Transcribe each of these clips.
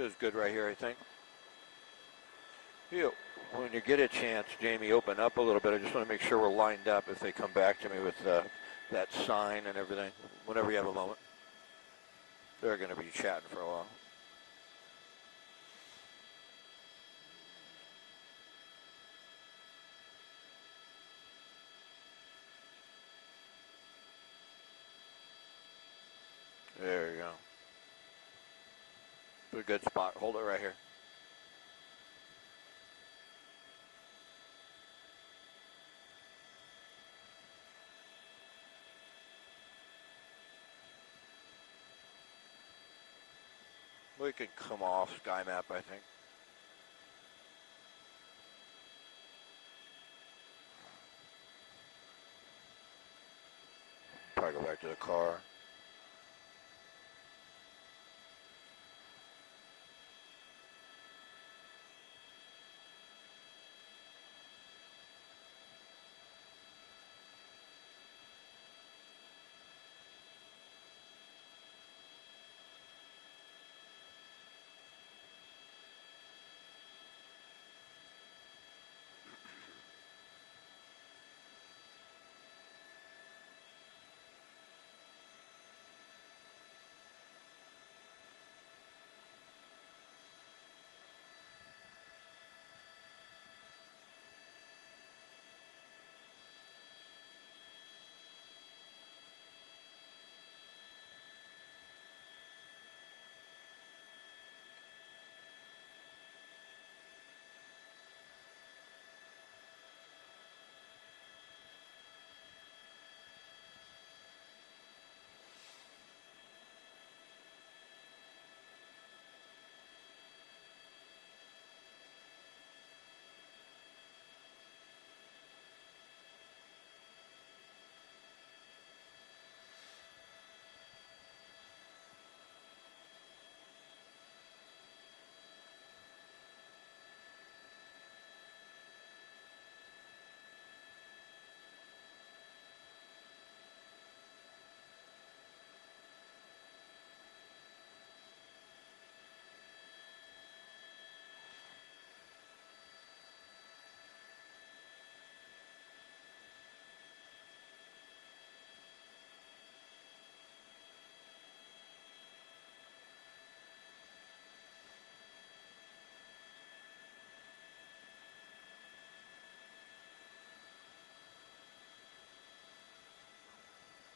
This is good right here, I think. When you get a chance, Jamie, open up a little bit. I just want to make sure we're lined up if they come back to me with that sign and everything. Whenever you have a moment. They're going to be chatting for a while. There you go. It's a good spot. Hold it right here. We can come off sky map, I think. Probably go back to the car.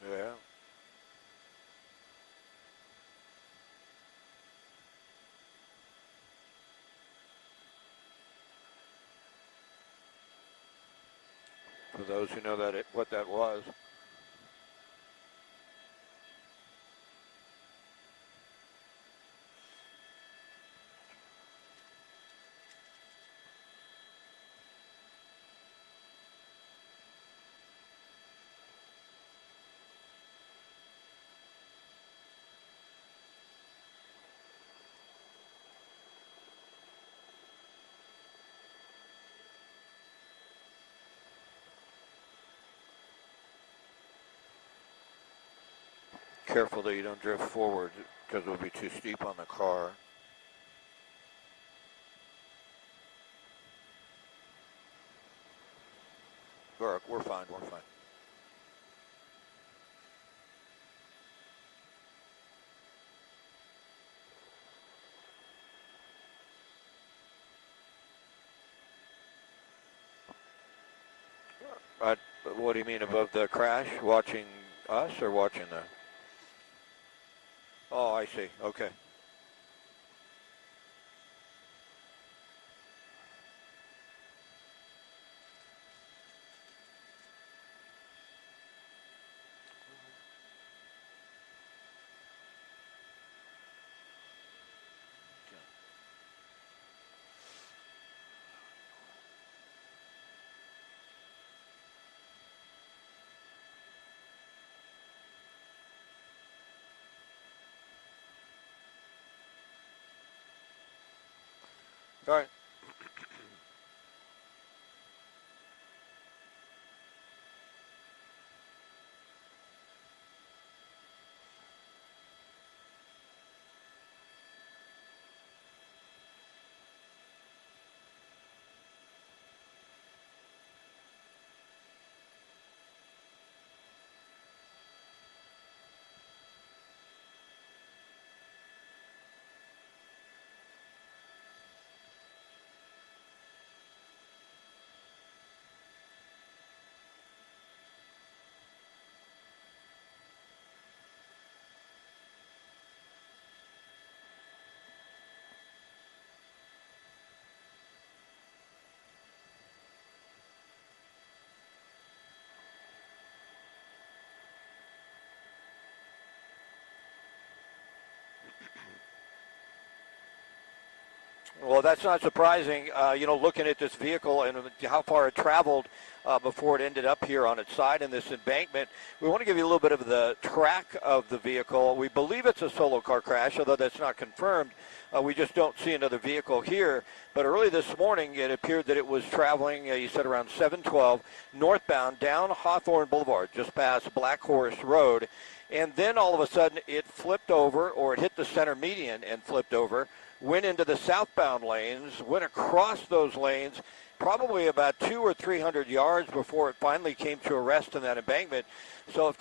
Yeah. For those who know what that was. Careful that you don't drift forward because it'll be too steep on the car. We're fine, we're fine. What do you mean above the crash? Watching us or watching the... Oh, I see. Okay. All right. Well, that's not surprising, looking at this vehicle and how far it traveled before it ended up here on its side in this embankment. We want to give you a little bit of the track of the vehicle. We believe it's a solo car crash, although that's not confirmed. We just don't see another vehicle here. But early this morning, it appeared that it was traveling, you said around 712, northbound down Hawthorne Boulevard, just past Black Horse Road. And then all of a sudden, it flipped over, or it hit the center median and flipped over, went into the southbound lanes, went across those lanes, probably about 200 or 300 yards before it finally came to a rest in that embankment. So if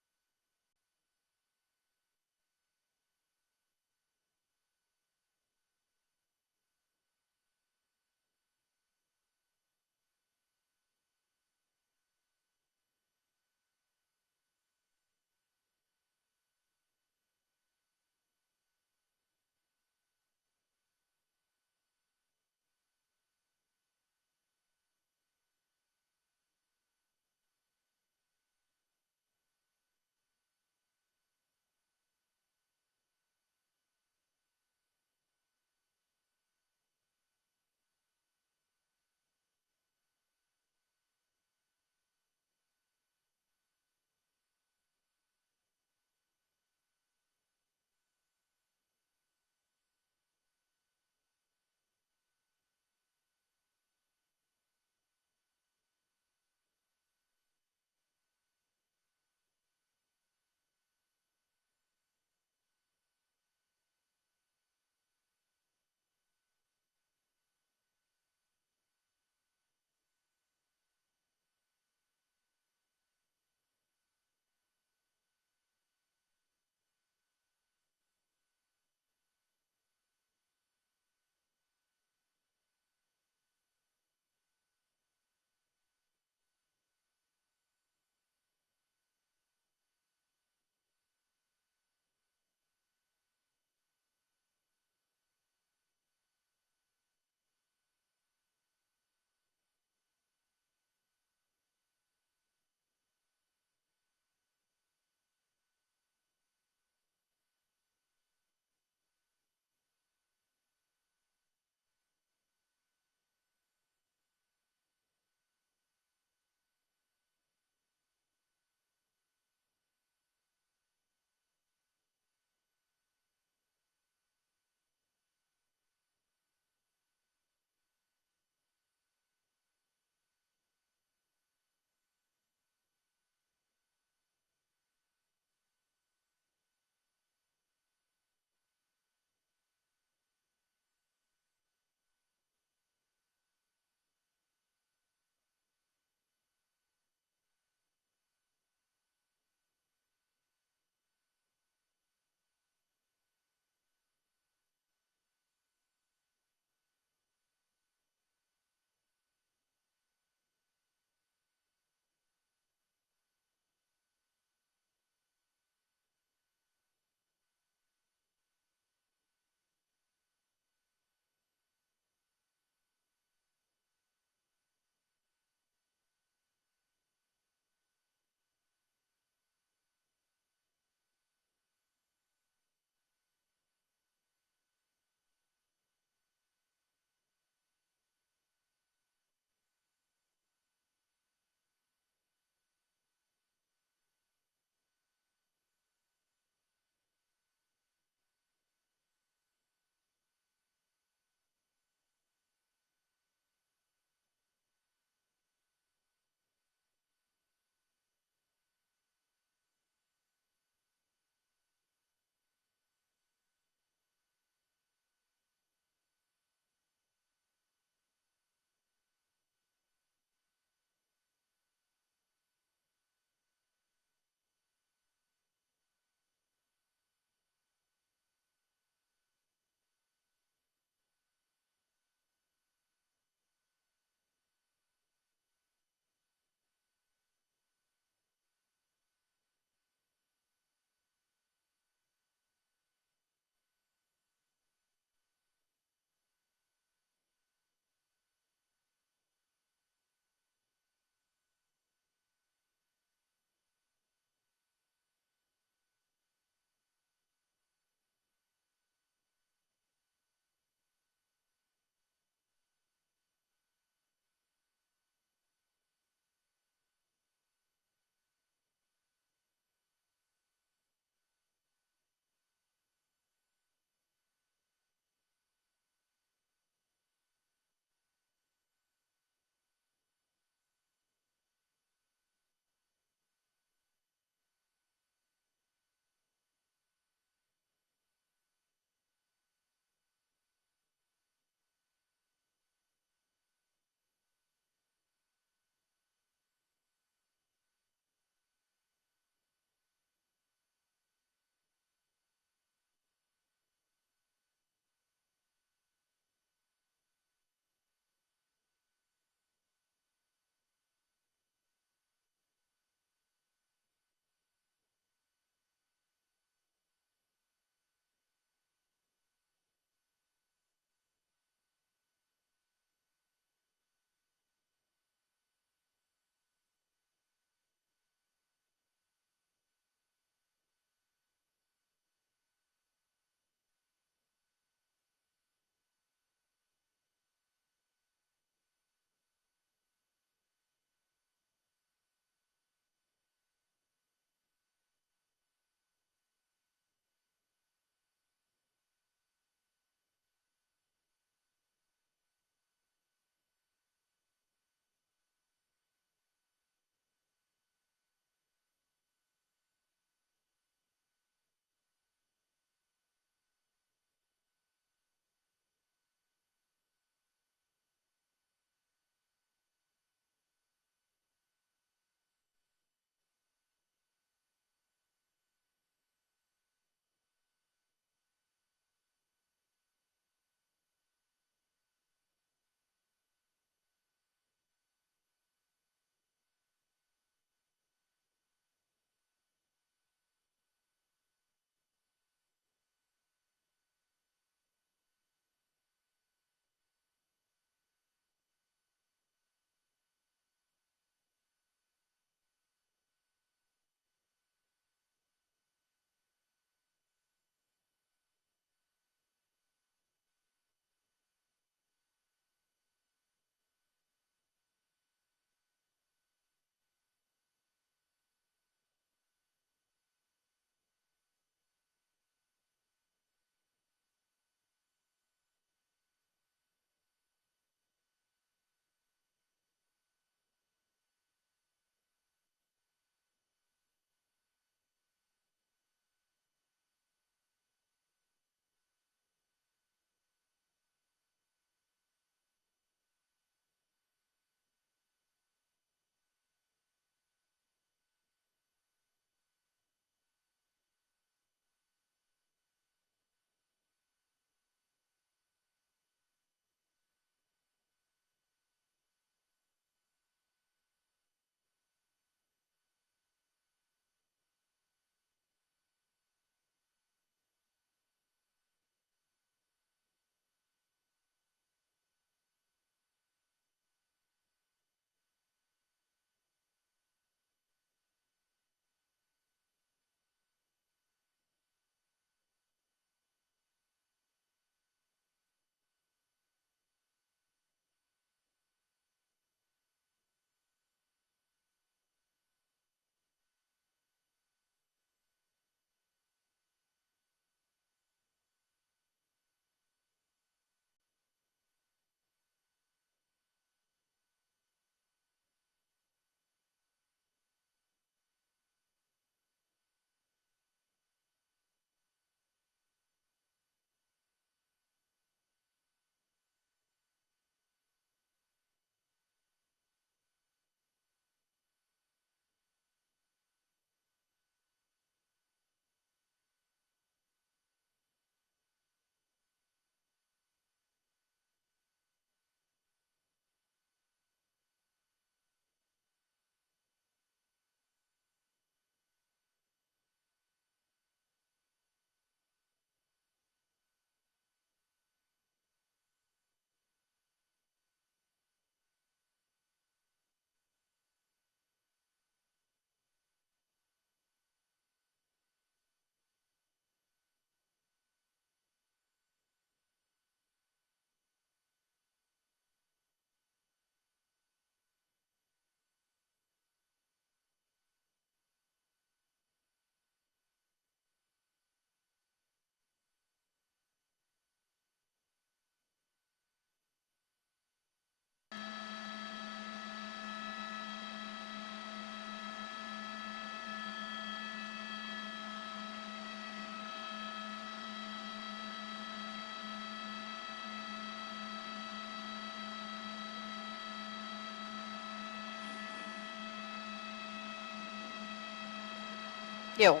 Yo.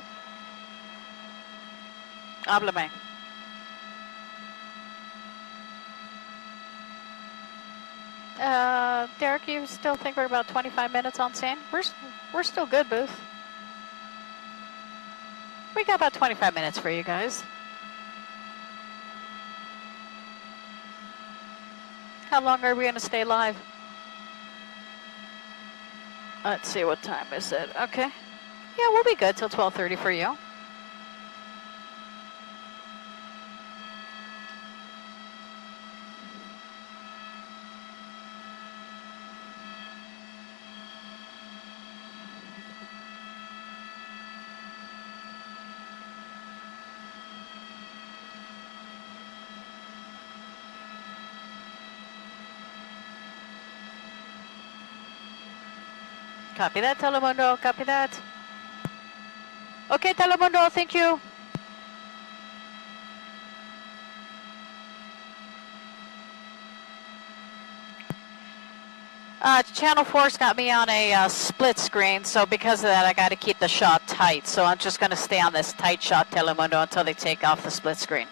Háblame. Derek, you still think we're about 25 minutes on scene? We're still good, Booth. We got about 25 minutes for you guys. How long are we going to stay live? Let's see, what time is it? Okay. Yeah, we'll be good till 12:30 for you. Copy that, Telemundo. Copy that. Okay, Telemundo, thank you. Channel 4's got me on a split screen, so because of that, I got to keep the shot tight. So I'm just going to stay on this tight shot, Telemundo, until they take off the split screen.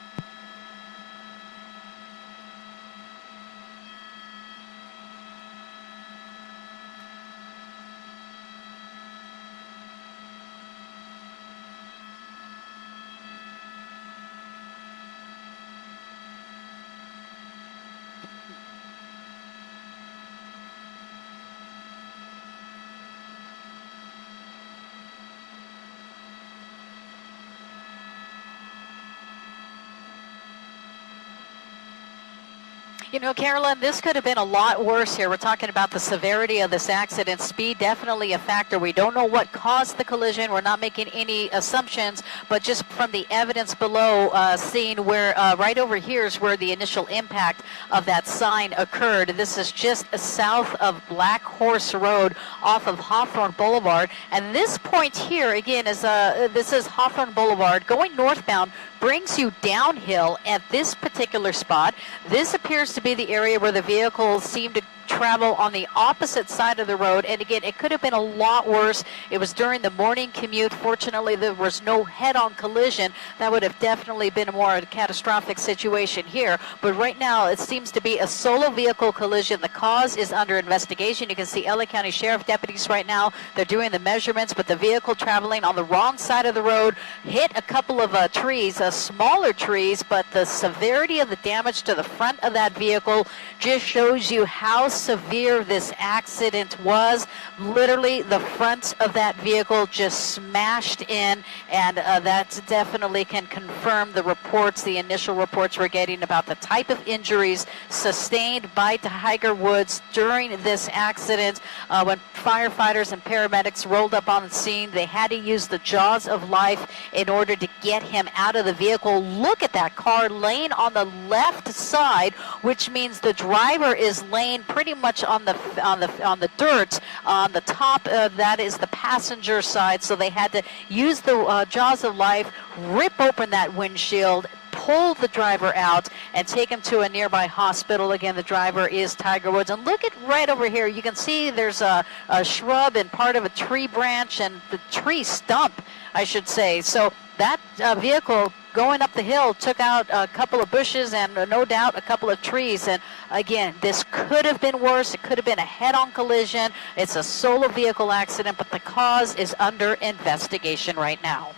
You know, Carolyn, this could have been a lot worse here. We're talking about the severity of this accident. Speed definitely a factor. We don't know what caused the collision. We're not making any assumptions, but just from the evidence below, seeing where right over here is where the initial impact of that sign occurred. This is just south of Black Horse Road off of Hawthorne Boulevard. And this point here, again, is this is Hawthorne Boulevard. Going northbound brings you downhill at this particular spot. This appears to be the area where the vehicles seem to travel on the opposite side of the road, and again, it could have been a lot worse. It was during the morning commute. Fortunately, there was no head-on collision. That would have definitely been a more catastrophic situation here, but right now it seems to be a solo vehicle collision. The cause is under investigation. You can see LA County Sheriff deputies right now. They're doing the measurements, but the vehicle traveling on the wrong side of the road hit a couple of trees, smaller trees, but the severity of the damage to the front of that vehicle just shows you how severe this accident was. Literally, the front of that vehicle just smashed in, and that definitely can confirm the reports, the initial reports we're getting about the type of injuries sustained by Tiger Woods during this accident. When firefighters and paramedics rolled up on the scene, they had to use the jaws of life in order to get him out of the vehicle. Look at that car laying on the left side, which means the driver is laying pretty much on the dirt. On the top, that is the passenger side, so they had to use the jaws of life, rip open that windshield, pull the driver out, and take him to a nearby hospital. Again, the driver is Tiger Woods. And look at right over here. You can see there's a shrub and part of a tree branch and the tree stump, I should say. So that vehicle going up the hill took out a couple of bushes and no doubt a couple of trees. And again, this could have been worse. It could have been a head-on collision. It's a solo vehicle accident, but the cause is under investigation right now.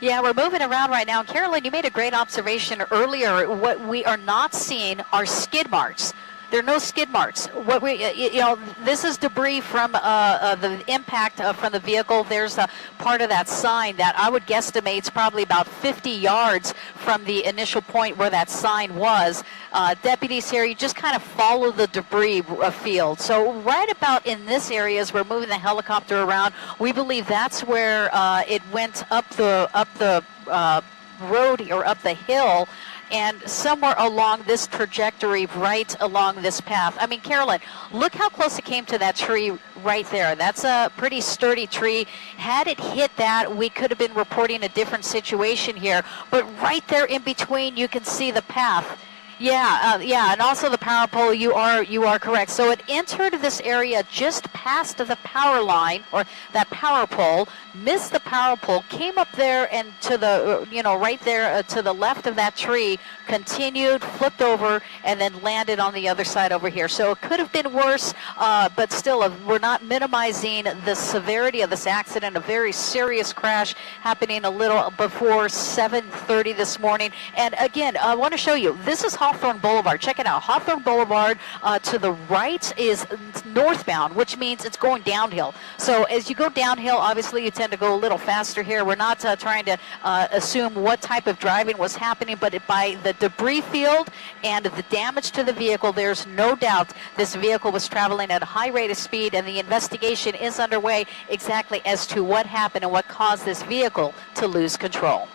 Yeah, we're moving around right now. Carolyn, you made a great observation earlier. What we are not seeing are skid marks. There are no skid marks. What we, this is debris from the impact from the vehicle. There's a part of that sign that I would guesstimate is probably about 50 yards from the initial point where that sign was. Deputies here, you just kind of follow the debris field. So right about in this area, as we're moving the helicopter around, we believe that's where it went up the road or up the hill. and somewhere along this trajectory, right along this path. I mean, Carolyn, look how close it came to that tree right there. That's a pretty sturdy tree. Had it hit that, we could have been reporting a different situation here. But right there in between, you can see the path. Yeah, and also the power pole. You are correct. So it entered this area just past the power line, or that power pole, missed the power pole, came up there and to the right there to the left of that tree, continued, flipped over, and then landed on the other side over here. So it could have been worse, but still, we're not minimizing the severity of this accident. A very serious crash happening a little before 7:30 this morning. And again, I want to show you. This is Hawthorne Boulevard. Check it out. Hawthorne Boulevard to the right is northbound, which means it's going downhill. So as you go downhill, obviously you tend to go a little faster here. We're not trying to assume what type of driving was happening, but by the debris field and the damage to the vehicle, there's no doubt this vehicle was traveling at a high rate of speed, and the investigation is underway exactly as to what happened and what caused this vehicle to lose control.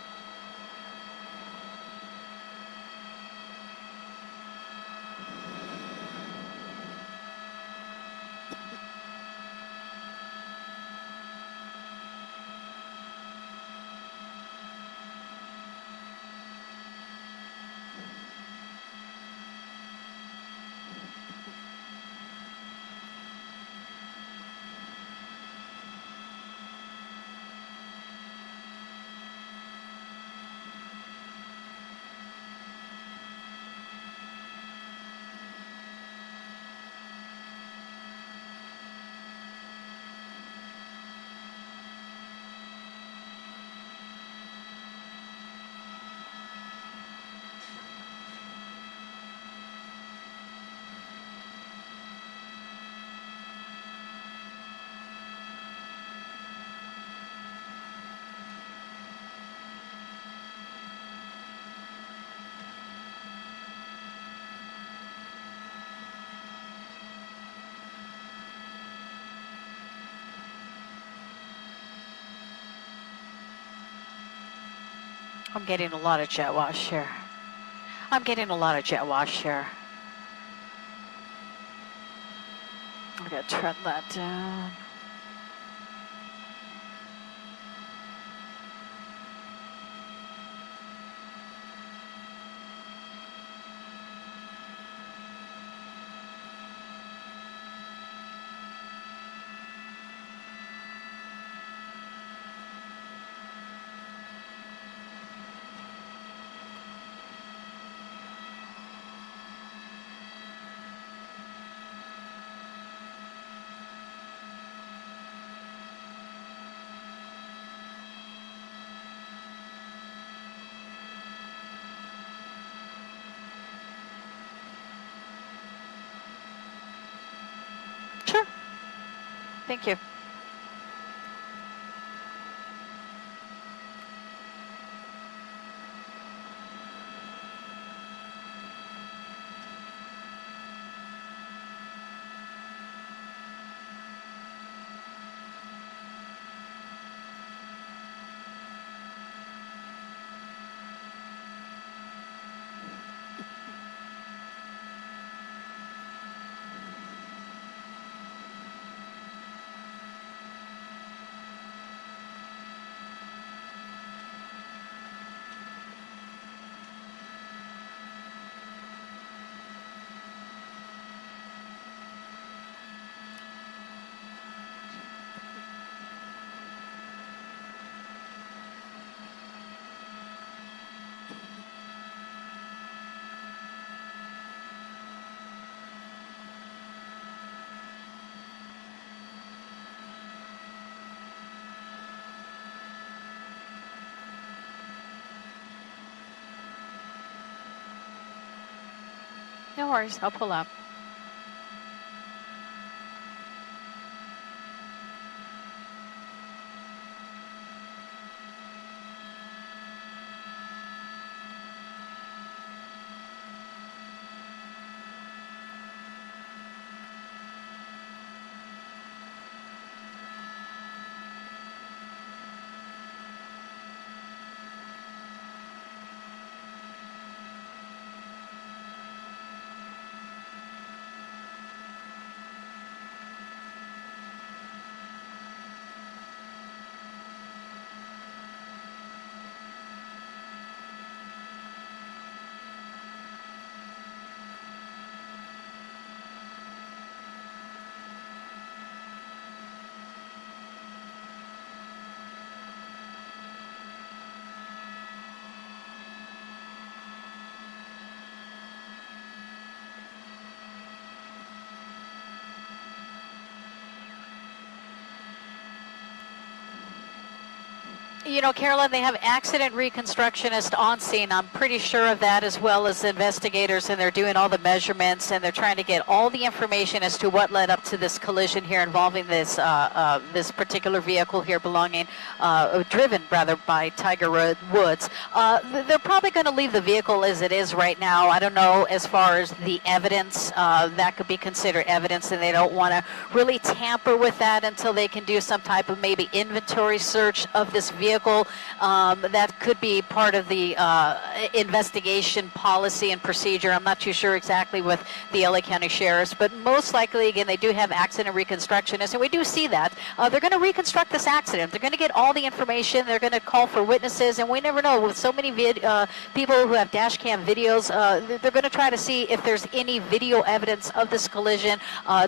I'm getting a lot of jet wash here. I'm getting a lot of jet wash here. I'm going to turn that down. Sure. Thank you. No worries, I'll pull up. You know, Carolyn, they have accident reconstructionist on scene. I'm pretty sure of that, as well as investigators, and they're doing all the measurements, and they're trying to get all the information as to what led up to this collision here involving this this particular vehicle here driven rather by Tiger Woods. They're probably going to leave the vehicle as it is right now. I don't know as far as the evidence that could be considered evidence, and they don't want to really tamper with that until they can do some type of maybe inventory search of this vehicle. That could be part of the investigation policy and procedure. I'm not too sure exactly with the LA County Sheriffs, but most likely, again, they do have accident reconstructionists, and we do see that. They're going to reconstruct this accident. They're going to get all the information. They're going to call for witnesses, and we never know. With so many people who have dash cam videos, they're going to try to see if there's any video evidence of this collision.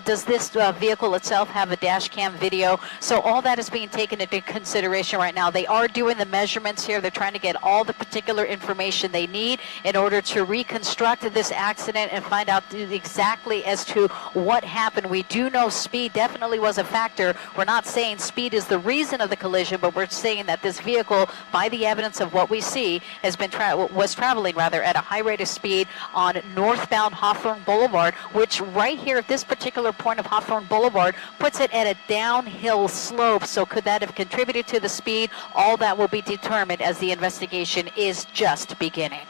Does this vehicle itself have a dash cam video? So all that is being taken into consideration right now. They are doing the measurements here. They're trying to get all the particular information they need in order to reconstruct this accident and find out exactly as to what happened. We do know speed definitely was a factor. We're not saying speed is the reason of the collision, but we're saying that this vehicle, by the evidence of what we see, has been was traveling rather at a high rate of speed on northbound Hawthorne Boulevard, which right here at this particular point of Hawthorne Boulevard puts it at a downhill slope. So could that have contributed to the speed? All that will be determined as the investigation is just beginning.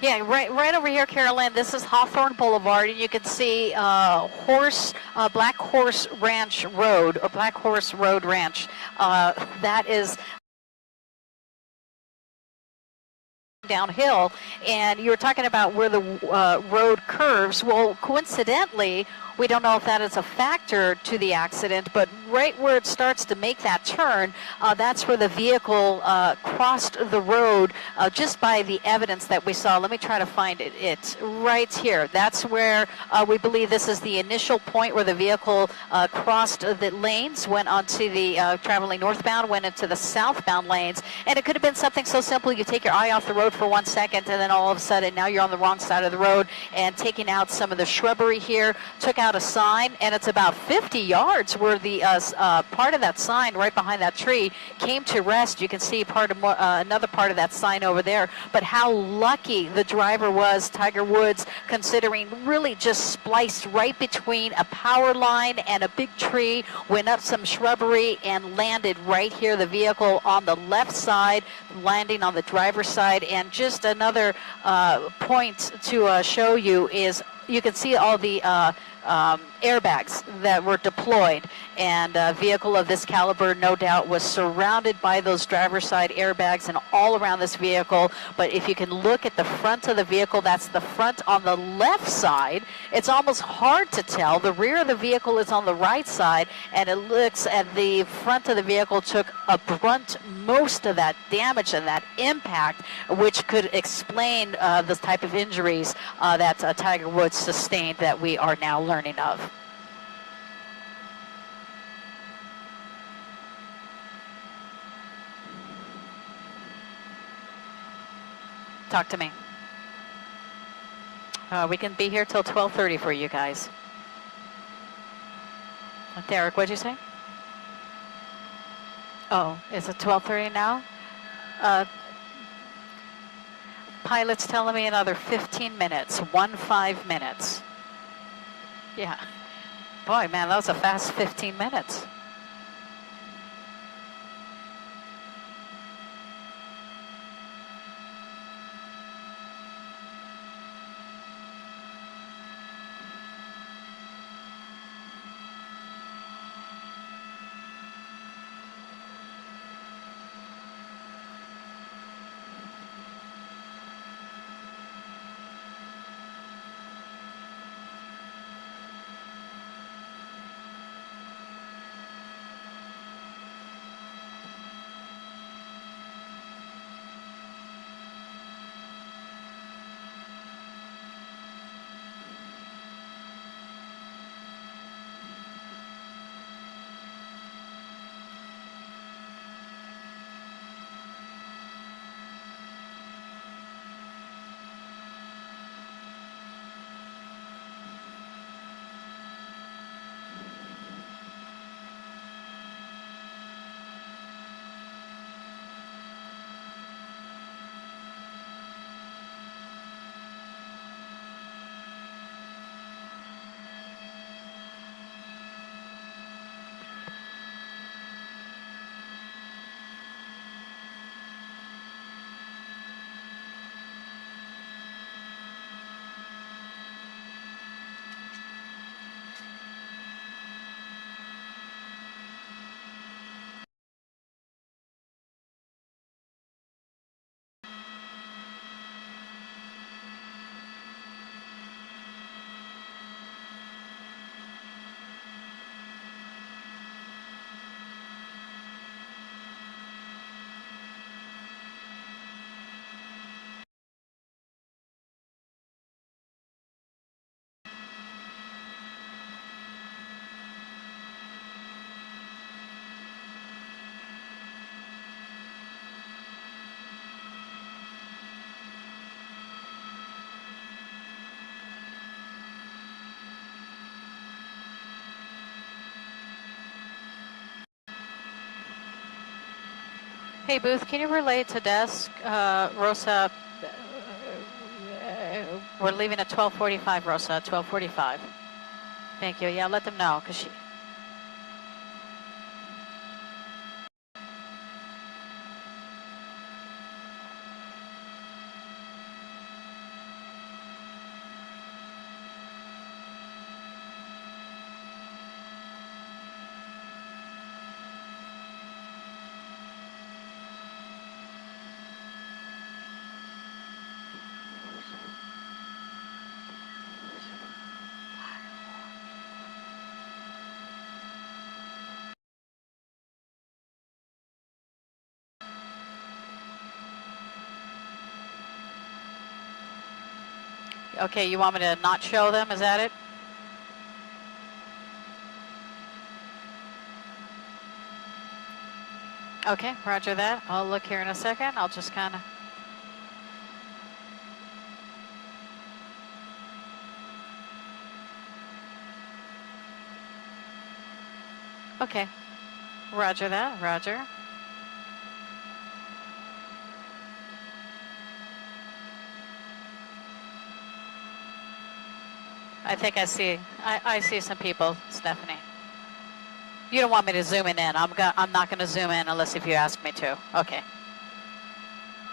Yeah, right over here, Carolyn. This is Hawthorne Boulevard, and you can see Black Horse Ranch Road, or Black Horse Road Ranch. That is downhill, and you were talking about where the road curves. Well, coincidentally, we don't know if that is a factor to the accident, but right where it starts to make that turn, that's where the vehicle crossed the road just by the evidence that we saw. Let me try to find it. It's right here. That's where we believe this is the initial point where the vehicle crossed the lanes, went onto the traveling northbound, went into the southbound lanes, and it could have been something so simple. You take your eye off the road for 1 second, and then all of a sudden now you're on the wrong side of the road, and taking out some of the shrubbery here, took out a sign, and it's about 50 yards where the part of that sign right behind that tree came to rest. You can see part of another part of that sign over there. But how lucky the driver was, Tiger Woods, considering really just spliced right between a power line and a big tree, went up some shrubbery and landed right here, the vehicle on the left side, landing on the driver's side. And just another point to show you is you can see all the airbags that were deployed, and a vehicle of this caliber no doubt was surrounded by those driver's side airbags and all around this vehicle. But if you can look at the front of the vehicle, that's the front on the left side. It's almost hard to tell. The rear of the vehicle is on the right side, and it looks at the front of the vehicle took a brunt most of that damage and that impact, which could explain the type of injuries that Tiger Woods sustained that we are now learning of. Talk to me. We can be here till 12:30 for you guys. Derek, what'd you say? Oh, is it 12:30 now? Pilot's telling me another 15 minutes, 15 minutes. Yeah. Boy, man, that was a fast 15 minutes. Hey, Booth, can you relay to desk, Rosa? We're leaving at 12:45, Rosa, 12:45. Thank you. Yeah, let them know, because she... Okay, you want me to not show them? Is that it? Okay, roger that. I'll look here in a second. I'll just kind of... Okay, roger that, roger. I think I see, I see some people, Stephanie. You don't want me to zoom in. I'm not going to zoom in unless if you ask me to. Okay.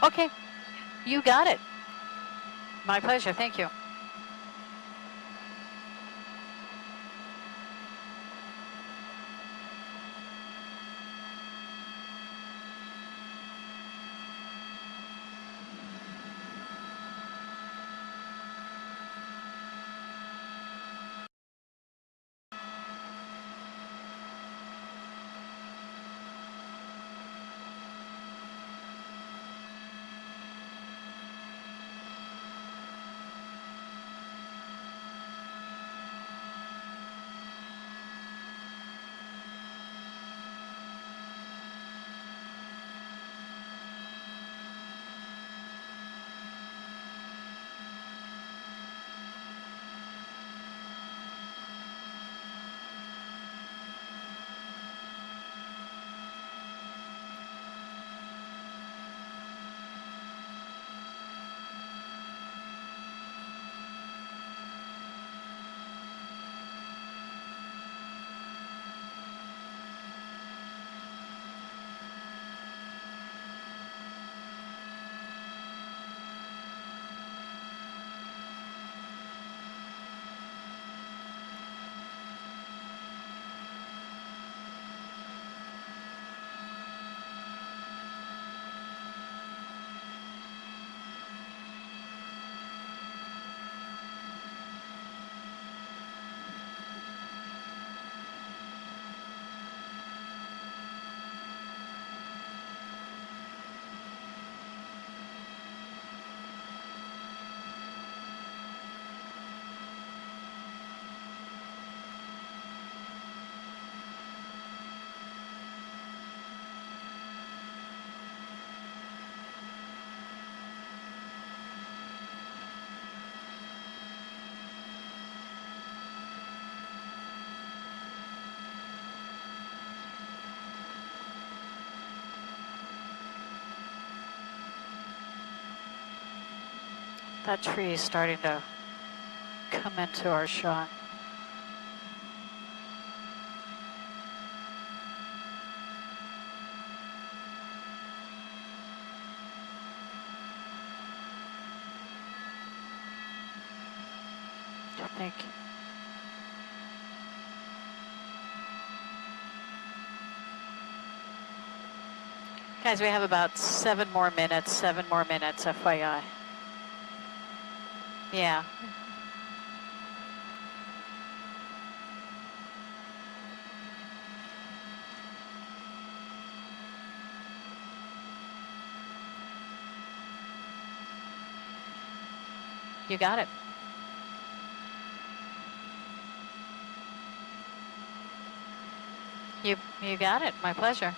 Okay, you got it. My pleasure, thank you. That tree is starting to come into our shot. I think. Guys, we have about 7 more minutes, FYI. Yeah. You got it. You got it. My pleasure.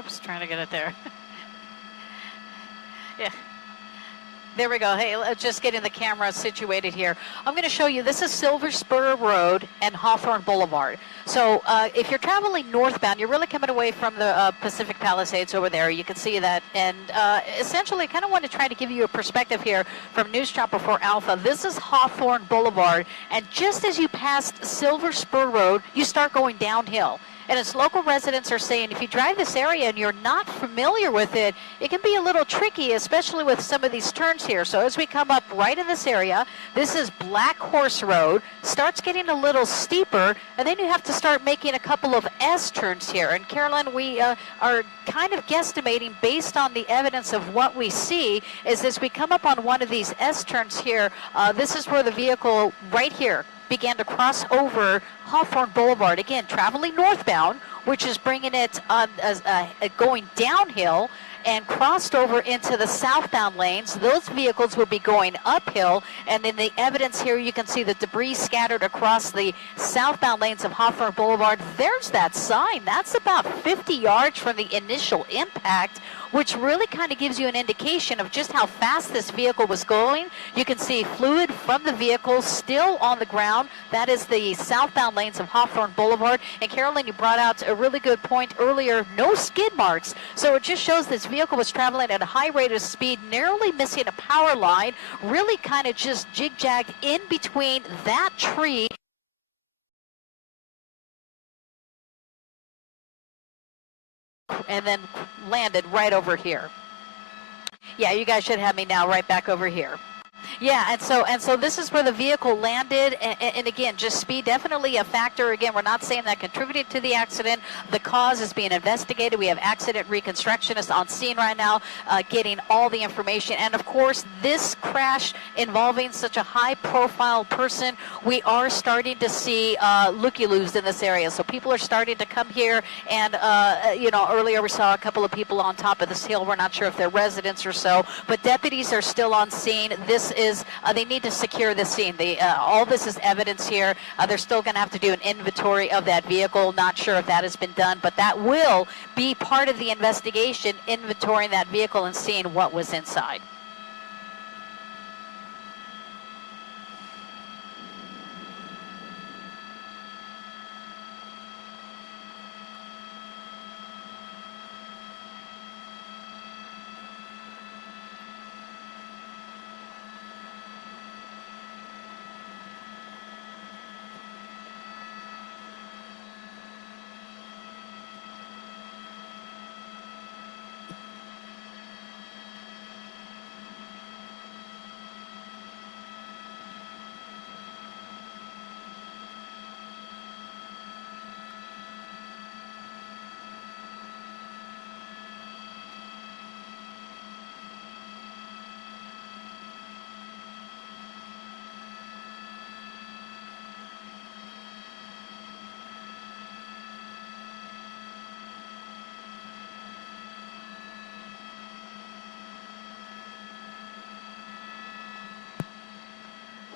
Whoops, trying to get it there. Yeah. There we go. Hey, just getting the camera situated here. I'm going to show you, this is Silver Spur Road and Hawthorne Boulevard. So if you're traveling northbound, you're really coming away from the Pacific Palisades over there. You can see that. And essentially, I kind of want to try to give you a perspective here from News Chopper 4 Alpha. This is Hawthorne Boulevard. And just as you pass Silver Spur Road, you start going downhill. And as local residents are saying, if you drive this area and you're not familiar with it, it can be a little tricky, especially with some of these turns here. So as we come up right in this area, this is Black Horse Road, starts getting a little steeper, and then you have to start making a couple of S turns here. And Carolyn, we are kind of guesstimating based on the evidence of what we see, is as we come up on one of these S turns here, this is where the vehicle right here began to cross over Hawthorne Boulevard, again traveling northbound, which is bringing it on going downhill, and crossed over into the southbound lanes. Those vehicles would be going uphill, and in the evidence here you can see the debris scattered across the southbound lanes of Hawthorne Boulevard. There's that sign. That's about 50 yards from the initial impact, which really kind of gives you an indication of just how fast this vehicle was going. You can see fluid from the vehicle still on the ground. That is the southbound lanes of Hawthorne Boulevard. And Carolyn, you brought out a really good point earlier, no skid marks. So it just shows this vehicle was traveling at a high rate of speed, narrowly missing a power line, really kind of just jig-jagged in between that tree and then landed right over here. Yeah, you guys should have me now right back over here. Yeah, and so this is where the vehicle landed, and again, just speed definitely a factor. Again, we're not saying that contributed to the accident. The cause is being investigated. We have accident reconstructionists on scene right now, getting all the information. And of course, this crash involving such a high-profile person, we are starting to see looky-loos in this area. So people are starting to come here, and you know, earlier we saw a couple of people on top of this hill. We're not sure if they're residents or so, but deputies are still on scene. This is they need to secure the scene. All this is evidence here. They're still going to have to do an inventory of that vehicle. Not sure if that has been done, but that will be part of the investigation, inventorying that vehicle and seeing what was inside.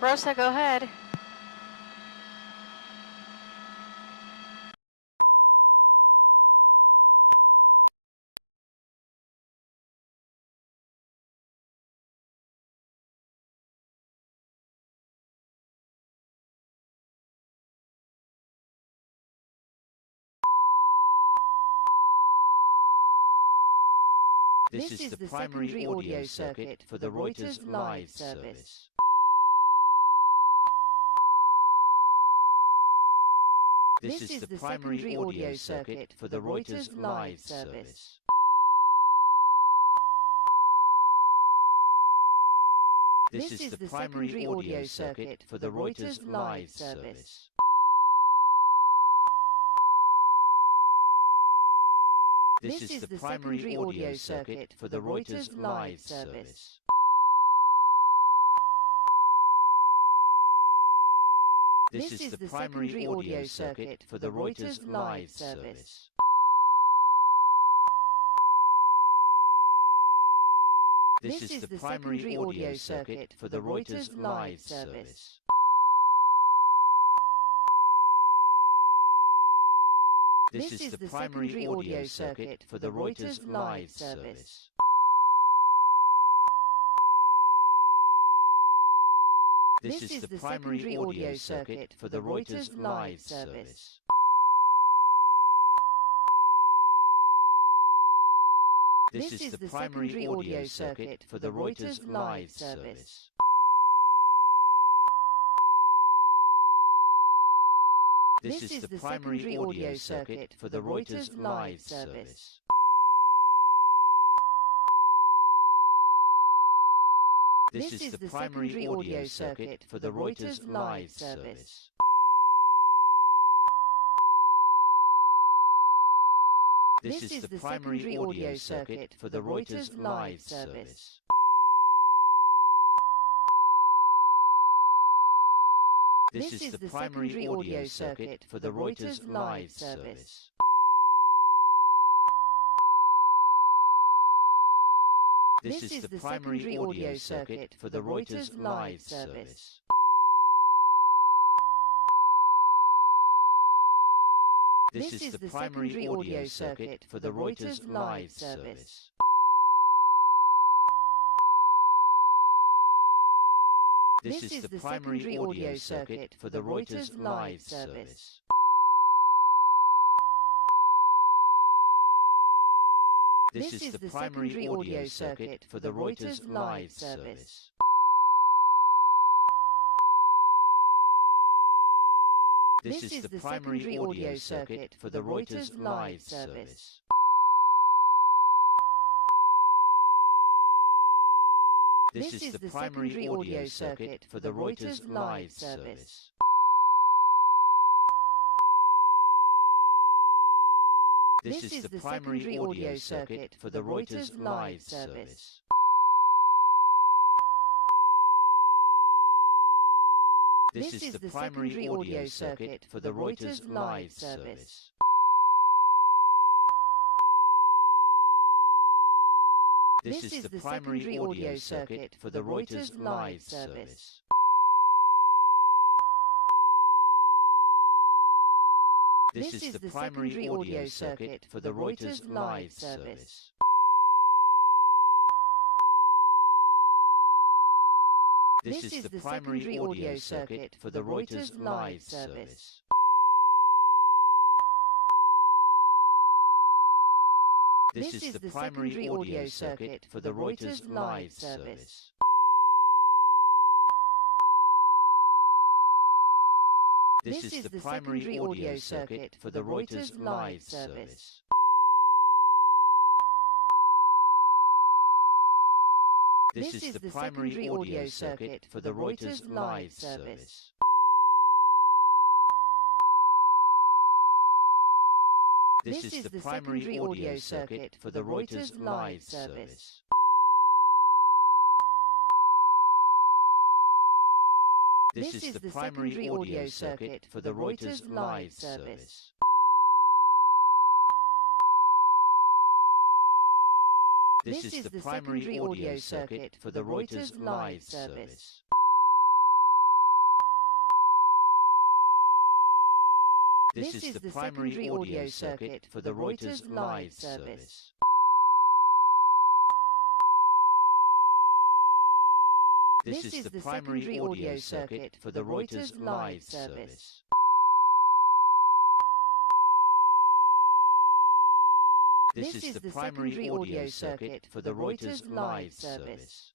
Rosa, go ahead. This is the primary audio circuit for the Reuters live service. This is the primary audio circuit for the Reuters live service. This is the primary audio circuit for the Reuters live service. This is the primary audio circuit for the Reuters live service. This is the primary audio circuit for the Reuters live service. This is the primary audio circuit for the Reuters live service. This is the primary audio circuit for the Reuters live service. This is the primary audio circuit for the Reuters live service. This is the primary audio circuit for the Reuters live service. This is the primary audio circuit for the Reuters live service. This is the primary audio circuit for the Reuters live service. This is the primary audio circuit for the Reuters live service. This is the primary audio circuit for the Reuters live service. This is the primary audio circuit for the Reuters live service. This is the primary audio circuit for the Reuters live service. This is the primary audio circuit for the Reuters live service. This is the primary audio circuit for the Reuters live service. This is the primary audio circuit for the Reuters live service. This is the primary audio circuit for the Reuters live service. This is the primary audio circuit for the Reuters live service. This is the primary audio circuit for the Reuters live service. This is the primary audio circuit for the Reuters live service. This is the primary audio circuit for the Reuters live service. This is the primary audio circuit for the Reuters live service. This is the primary audio circuit for the Reuters live service. This is the primary audio circuit for the Reuters live service. This is the primary audio circuit for the Reuters live service. This is the primary audio circuit for the Reuters live service. This is the primary audio circuit for the Reuters live service. This is the primary audio circuit for the Reuters live service. This is the primary audio circuit for the Reuters live service. This is the primary audio circuit for the Reuters live service. This is the primary audio circuit for the Reuters live service.